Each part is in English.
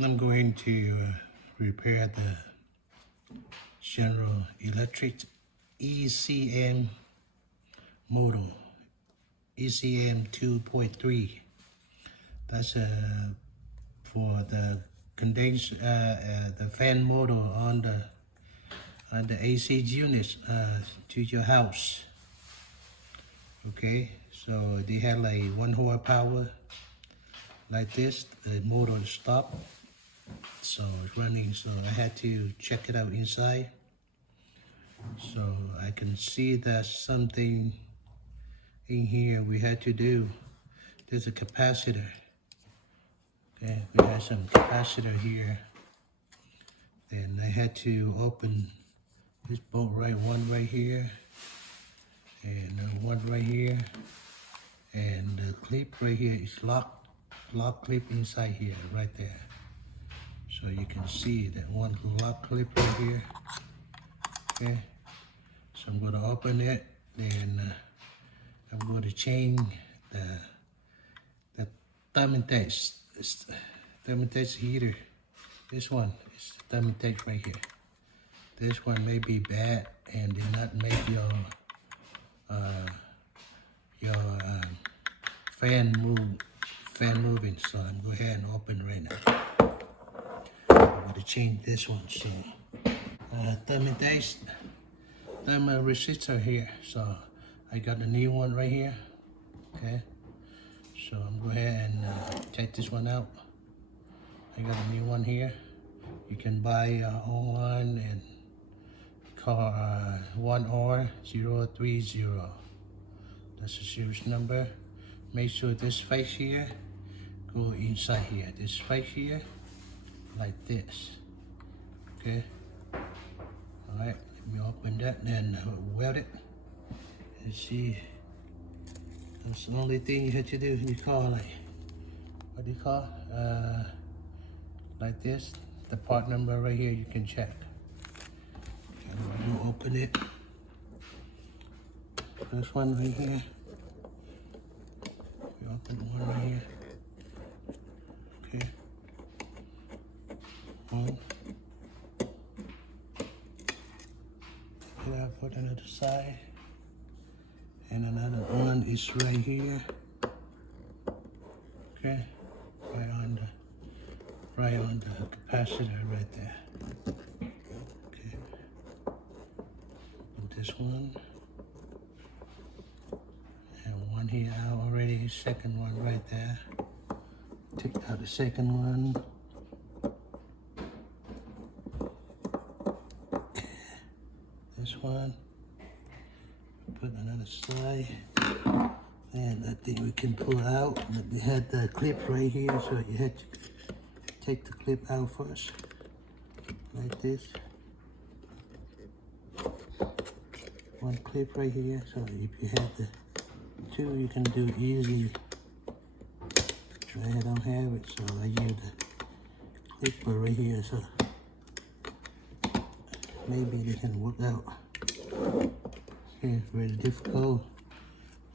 I'm going to repair the General Electric ECM model, ECM 2.3. That's for the the fan motor on the AC units to your house. Okay, so they have like 1 horsepower like this. The motor stopped, so it's running. So I had to check it out inside. So I can see there's something in here we had to do. There's a capacitor. Okay, we have some capacitor here. And I had to open this bolt one right here, and one right here, and the clip right here is lock clip inside here, right there. So you can see that one lock clip right here. Okay, so I'm going to open it, and I'm going to change the thermotex heater. This one is thermotex right here. This one may be bad and did not make your fan moving. So I'm going to go ahead and open right now. I'm going to change this one. So thermotex thermal resistor here. So I got a new one right here. Okay. So I'm going to go ahead and take this one out. I got a new one here. You can buy online and call 1R030. That's the serious number. Make sure this face here go inside here. This face here, like this. Okay. All right. Let me open that and weld it. And see. That's the only thing you have to do. You call like, what do you call? Like this. The part number right here you can check. You open it. This one right here. You open one right here. Okay. One. Yeah, put another side. And another one is right here. Okay. Right on the capacitor right there. Okay. Put this one. And one here out already. Second one right there. Take out the second one. This one. Put another side. And I think we can pull out. But they had the clip right here, so you had to take the clip out first, like this. One clip right here, so if you have the two, you can do easy. I don't have it, so I use the clipper right here, so maybe they can work out. Okay, very difficult.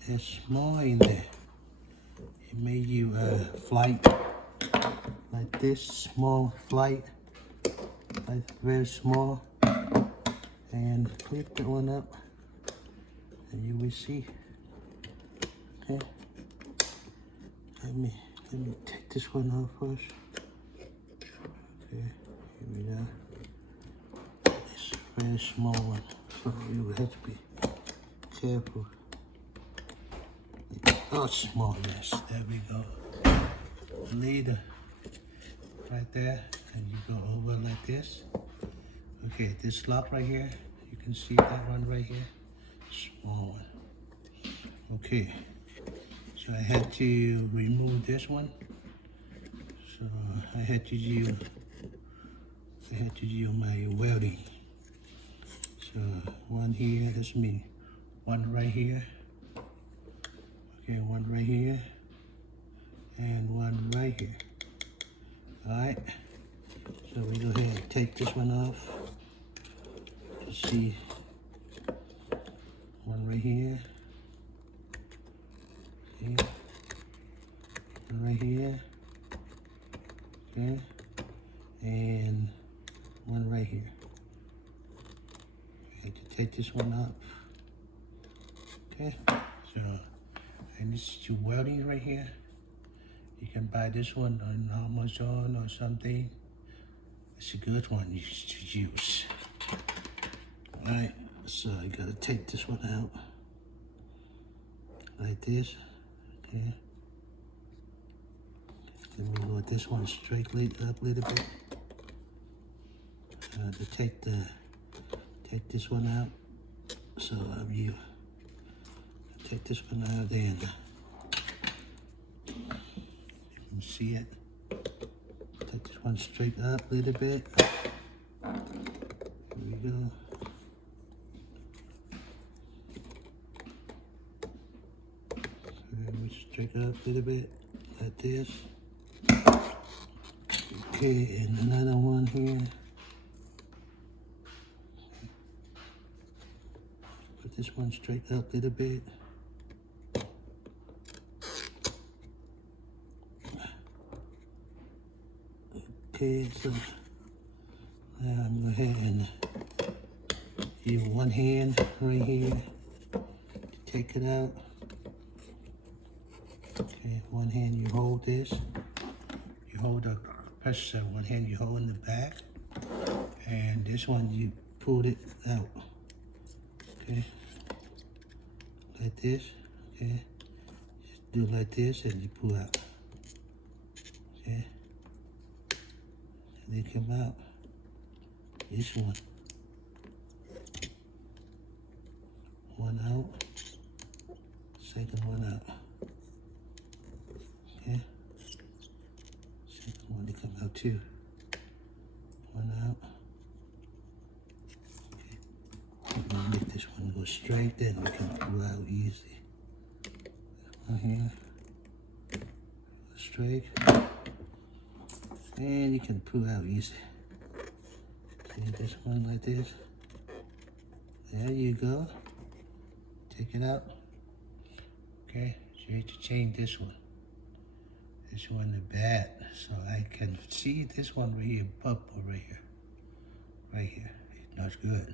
There's small in there. It made you flight. Like this, small flight, like very small, and clip that one up, and you will see. Okay, let me take this one off first. Okay, here we go. It's a very small one, so you will have to be careful. Oh, small, yes, there we go. Leader. Right there, and you go over like this. Okay, this lock right here, you can see that one right here, small one. Okay, so I had to remove this one. So I had to use my welding. So one here, that's me. One right here. Okay, one right here, and one right here. Alright, so we go ahead and take this one off. You see one right here. Okay. One right here. Okay. and one right here. You have to take this one up. Okay, so, and this is your welding right here. You can buy this one on Amazon or something. It's a good one to use. Alright, so I gotta take this one out. Like this, okay. Let me load this one straightly up a little bit. To take this one out. So you take this one out, then you can see it. Take this one straight up a little bit. There we go. Straight up a little bit, like this. Okay, and another one here. Put this one straight up a little bit. Okay, so now I'm going to go ahead and use one hand right here to take it out. Okay, one hand you hold this. You hold the pressure, one hand you hold in the back. And this one you pull it out. Okay, like this. Okay, just do like this and you pull out. Okay, and they come out. This one. One out. Second one out. Okay. Second one to come out too. One out. Okay. We'll make this one go straight, then we can pull out easy. One here. Straight. And you can pull out easy. Okay, this one like this. There you go. Take it out. Okay, so you have to change this one. This one is bad, so I can see this one right here, bubble right here. Right here, it's not good.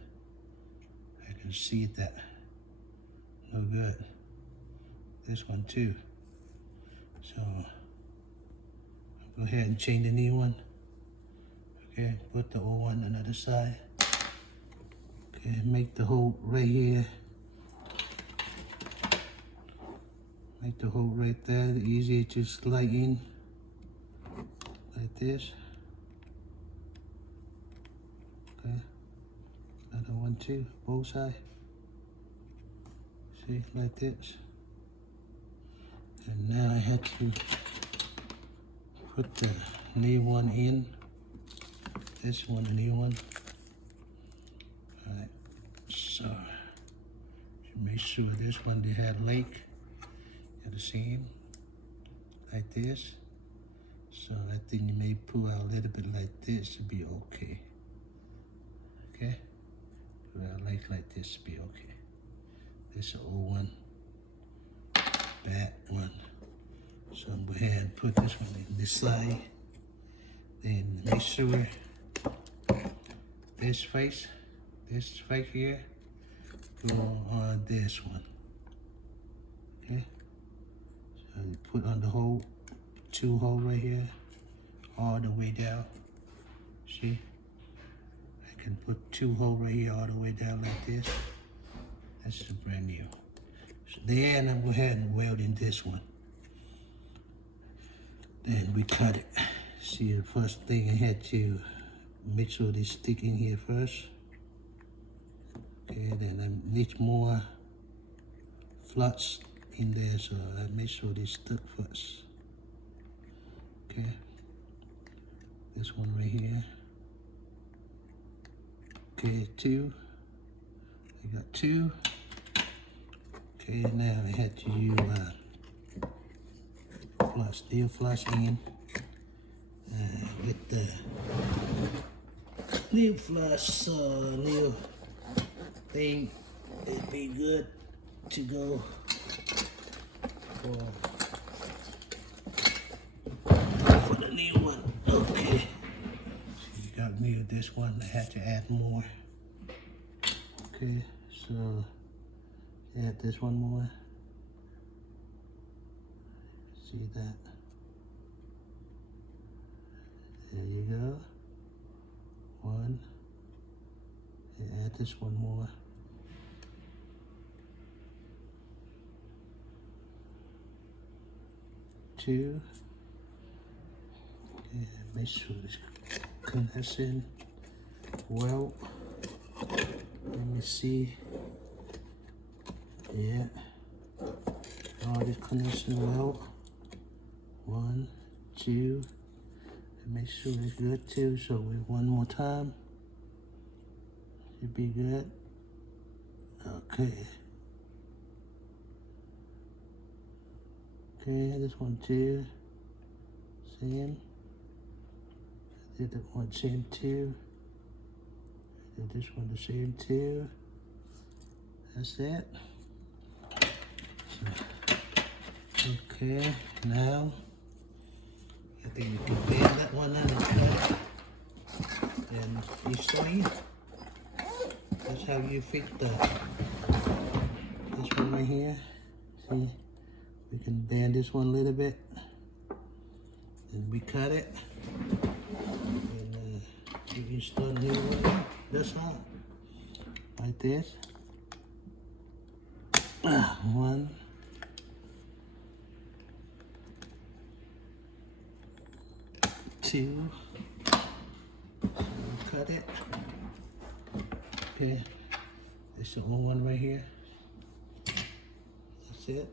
I can see that, no good. This one too. So, I'll go ahead and change the new one. Okay, put the old one on the other side. Okay, make the hole right here. Make the hole right there, easy to slide in, like this. Okay, another one too, both sides. See, like this. And now I have to put the new one in. This one, the new one. Alright, so make sure this one they had lake. The same like this, so I think you may pull out a little bit like this to be okay. Okay, pull out like this to be okay. This is the old one, bad one. So I'm going to go ahead and put this one in this side. Then make sure this face here, go on this one. Okay. And put on the hole, two hole right here, all the way down. See? I can put two hole right here all the way down like this. That's brand new. So then I'm going ahead and weld in this one. Then we cut it. See, the first thing I had to make sure they stick in here first. Okay, then I need more flux in there, so I make sure they stuck first. Okay, this one right here. Okay, two. I got two. Okay, now I had to use flush, steel flush in. Get the new flush, new thing. It'd be good to go for the new one. Okay. this one, I had to add more. Okay, so add this one more. See that? There you go. One. And add this one more. Two. Okay, make sure it's connecting well. Let me see. Yeah. All this connection well. One, two. And make sure it's good too. So one more time. Should be good. Okay. Okay, this one too. Same. I did that one same too. I did this one the same too. That's it. So, okay, now I think you can bend that one and cut. And you see, that's how you fit this one right here. See, we can bend this one a little bit, and we cut it. And you can start new one. That's all, like this. One. Two. Cut it. Okay. There's the only one right here. That's it.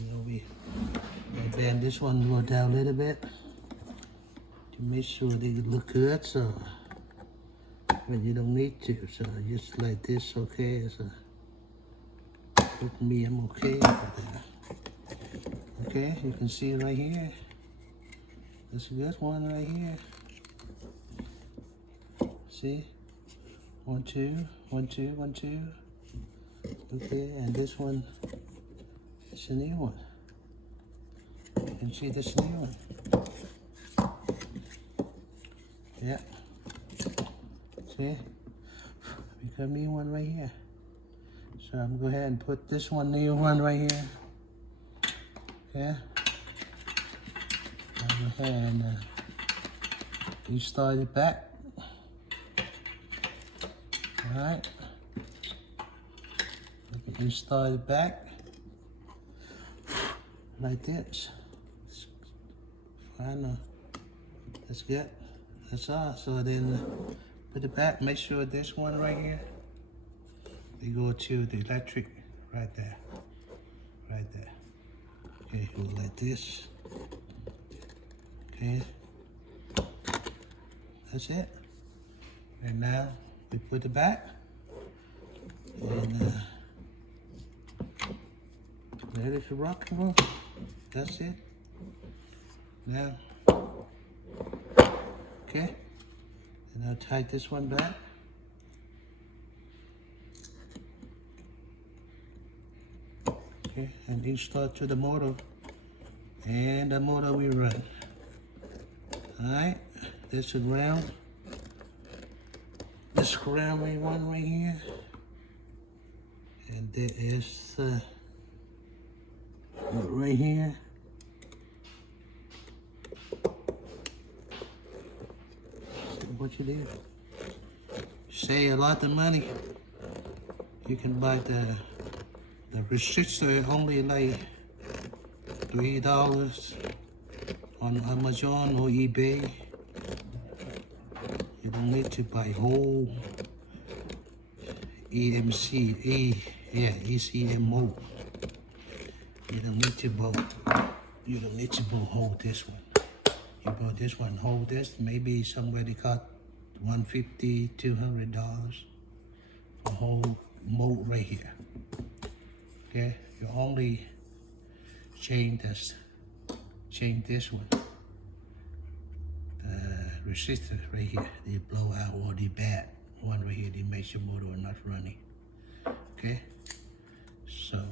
Now we bend this one more down a little bit to make sure they look good. So, but you don't need to. So just like this, okay? So, with me, I'm okay with that. Okay, you can see right here. That's a good one right here. See? 1, 2, 1, 2, 1, 2. Okay, and this one is a new one. You can see this new one. Yeah. See? We got me one right here. So I'm going to go ahead and put this one, new one right here. Okay. I'll go ahead and restart it back. Alright. Restart it back. Like this. Final. That's good. That's all. So then put it back. Make sure this one right here. We go to the electric right there. Right there. Okay, go like this. Okay. That's it. And now we put it back. And ready to rock and roll. That's it. Now, okay. And I'll tie this one back. Okay, and install to the motor. And the motor we run. Alright, this is ground. This ground one right here. And there is right here. What you do? Save a lot of money. You can buy the resistor only like $3 on Amazon or eBay. You don't need to buy whole ECM mold. You don't need to buy. You don't need to buy whole this one. You buy this one, hold this. Maybe somebody got $150, $200 for whole mold right here. Okay, you only change this one. The resistor right here, they blow out, or the bad one right here, they make your motor not running. Okay, so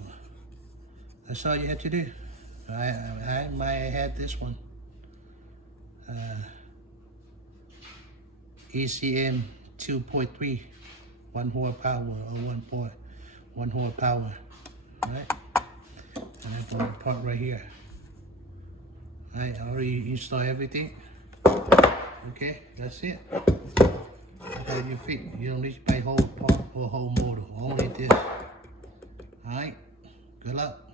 that's all you have to do. I might have had this one. ECM 2.3, 1 horsepower or 1 horsepower, right? And I put the part right here. I already installed everything. Okay, that's it. That's how you fit. You don't need to buy whole part or whole motor, only this. Alright, good luck.